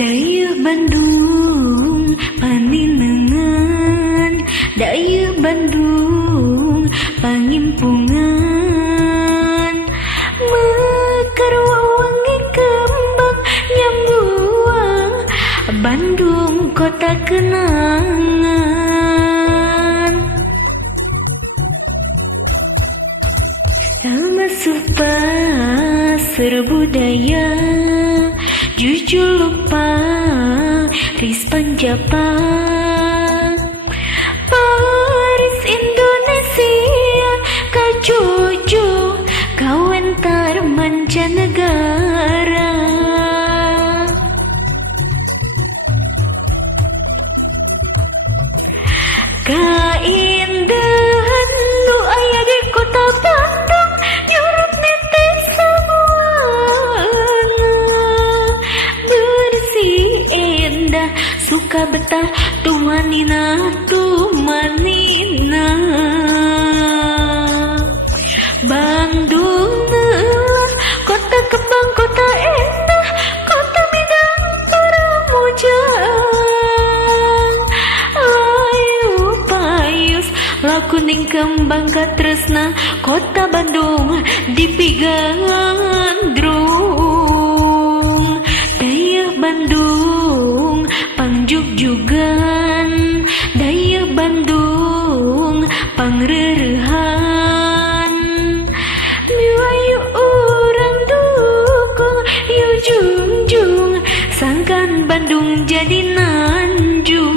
Daya Bandung paninengan, daya Bandung pangimpungan, mekar wawangi kembang nyambuang, Bandung kota kenangan. Termasuk pasar budaya, jujur lupa Rispan Jepang, Paris Indonesia, kajuju kawentar mancanegara. Kaindahan nu aya di kota Bandung nyurup netes samuana, bersih endah suka betah tumanina tumanina. Bandung kota kembang, kota endah, kota bidang paramujang. Ayu payus lakuning kembang katresna, kota Bandung dipigandrung. Daya Bandung pangjugjugan, daya Bandung pangreurehan. Miwayu urang dukung, yu jungjung, sangkan Bandung jadi nanjung.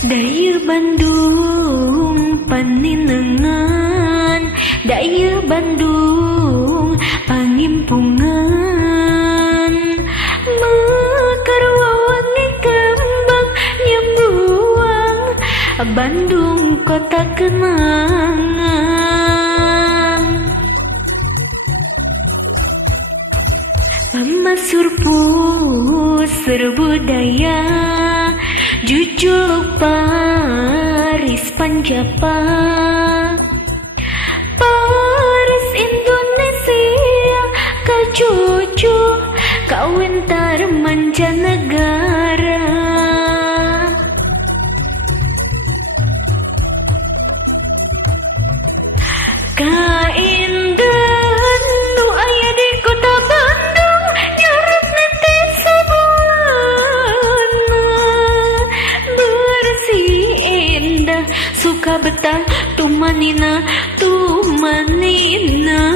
Daya Bandung paninengan, daya Bandung pangimpungan, mekar wawangi kembang nyembuang, Bandung kota kenangan. Pamasur puseur budaya, jujur Paris Panjapa, Paris Indonesia, kajuju kawentar mancanegara. Kaindahan nu aya di kota Bandung nyurup netes samuana, bersih endah suka betah tumanina tumanina.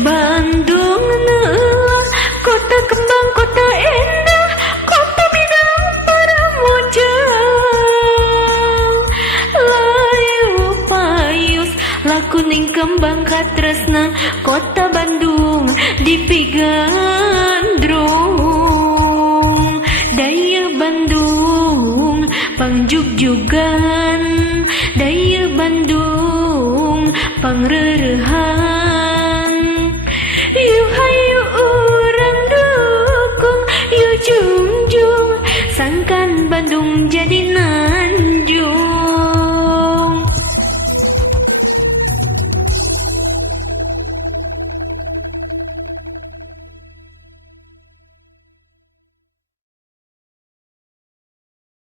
Bandung kota kembang, kota endah, kota bidang paramujang. Layu payus lakuning kembang katresna, kota Bandung dipigandrung. Daya Bandung pangjugjugan, daya Bandung pangreurehan. Yu hayu urang dukung, yu jungjung, sangkan Bandung jadi nan